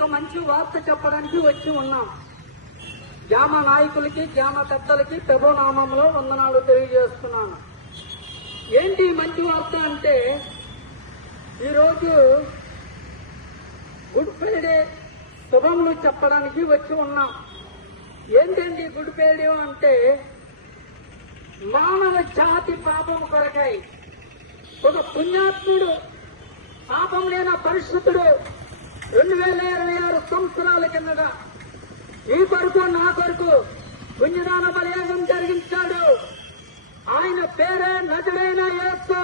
ఒక మంచి వార్త చెప్పడానికి వచ్చి ఉన్నాం. గ్రామ నాయకులకి, గ్రామ పెద్దలకి ప్రభు నామంలో వందనాలు తెలియజేస్తున్నాను. ఏంటి మంచి వార్త అంటే, ఈరోజు గుడ్ ఫ్రైడే శుభములు చెప్పడానికి వచ్చి ఉన్నాం. ఏంటండి గుడ్ ఫ్రైడే అంటే, మానవ జాతి పాపం కొరకై ఒక పుణ్యాత్ముడు, పాపం లేని పరిశుద్ధుడు 2026 సంవత్సరాల కిందట ఈ కొరకు నా కొరకు పుణ్యదాన బలియాగం జరిగించాడు. ఆయన పేరే నజరేయుడైన యేసు.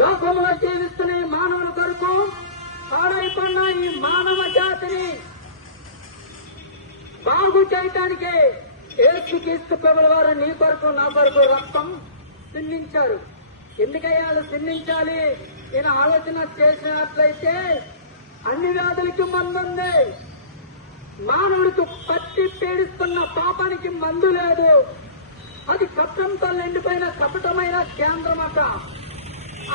లోకంలో జీవిస్తున్న ఈ మానవుల కొరకు పాడైపోయిన ఈ మానవ జాతిని బాగు చేయటానికి యేసుక్రీస్తు ప్రభుల వారు నీ కొరకు నా కొరకు రక్తం సిందించారు. ఎందుకయ్యా సిందించాలి? ఈయన ఆలోచన చేసినట్లయితే అన్ని వ్యాధులకి మందుంది. మానవుడికి పట్టి పీడిస్తున్న పాపానికి మందు లేదు. అది కపటంతో నిండిపోయిన కపటమైన కేంద్రమట.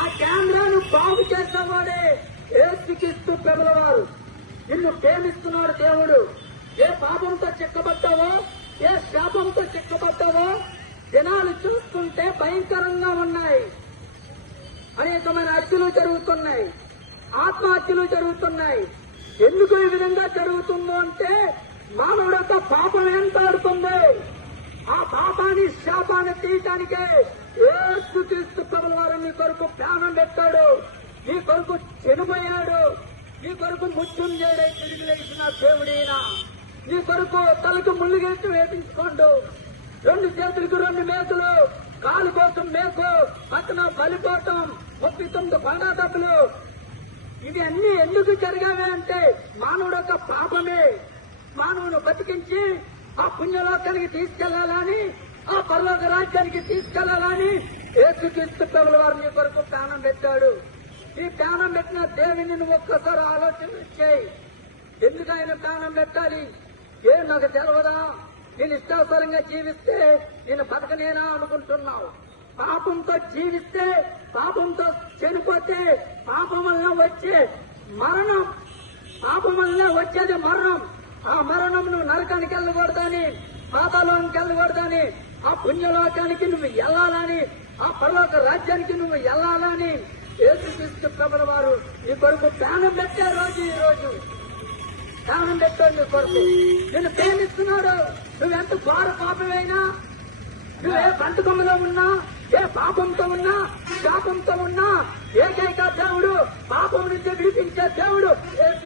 ఆ కేంద్రాన్ని బాగు చేసేవాడే యేసుక్రీస్తు ప్రభుల వారు. నిన్ను ప్రేమిస్తున్నాడు దేవుడు. ఏ పాపంతో చిక్కబడ్డావో, ఏ శాపంతో చిక్కబడ్డావో దినాలు చూస్తుంటే భయంకరంగా ఉన్నాయి. అనేకమైన హత్యలు జరుగుతున్నాయి, ఆత్మహత్యలు జరుగుతున్నాయి. ఎందుకు ఈ విధంగా జరుగుతుందో అంటే, మానవుడు యొక్క పాపం వెంటాడుతుంది. ఆ పాపాన్ని, శాపాన్ని తీయటానికే యేసుక్రీస్తు ప్రభుల వారు నీ కొరకు ప్రాణం పెట్టాడు. నీ కొరకు చనిపోయాడు. నీ కొరకు మృత్యుంజయుడై తిరిగి లేచిన దేవుడైన నీ కొరకు తలకు ముళ్ళుగెట్టు వేపించుకోండు. 2 చేతులకు 2 మేకులు, కాలు కోసం మేకు, పక్కన బలిపోవటం, 39 బండా డబ్బులు. ఇవి అన్ని ఎందుకు జరిగావి అంటే, మానవుడు యొక్క పాపమే. మానవుడు బతికించి ఆ పుణ్యలోకానికి తీసుకెళ్లాలని, ఆ పరలోక రాజ్యానికి తీసుకెళ్లాలని యేసుక్రీస్తు ప్రభుల వారు నీ కొరకు ప్రాణం పెట్టాడు. ఈ ప్రాణం పెట్టిన దేవుని నువ్వు ఒక్కసారి ఆలోచన చేయి. ఎందుకు ఆయన ప్రాణం పెట్టాలి? నాకు తెలవదా? నేను ఇష్టానుసారంగా జీవిస్తే నేను బతకనేనా అనుకుంటున్నావు. పాపంతో జీవిస్తే, పాపంతో చనిపోతే పాపం వల్ల వచ్చే మరణం, పాపం వల్ల వచ్చేది మరణం. ఆ మరణం నువ్వు నరకానికి వెళ్ళకూడదని, పాతాళానికి వెళ్ళకూడదని, ఆ పుణ్యలోకానికి నువ్వు వెళ్ళాలని, ఆ పరలోక రాజ్యానికి నువ్వు వెళ్ళాలని యేసుక్రీస్తు ప్రభుల వారు నీ కొరకు ప్రాణం పెట్టే రోజు ఈ రోజు. ప్రాణం పెట్టాడు నీ కొరకు. నిన్ను ప్రేమిస్తున్నాడు. నువ్వెంత ఘోర పాపమైనా, నువ్వే బంటుకొమ్మలో ఉన్నా, ఏ పాపంతో ఉన్నా, శాపంతో ఉన్నా, ఏకైక దేవుడు, పాపం నుంచి విడిపించే దేవుడు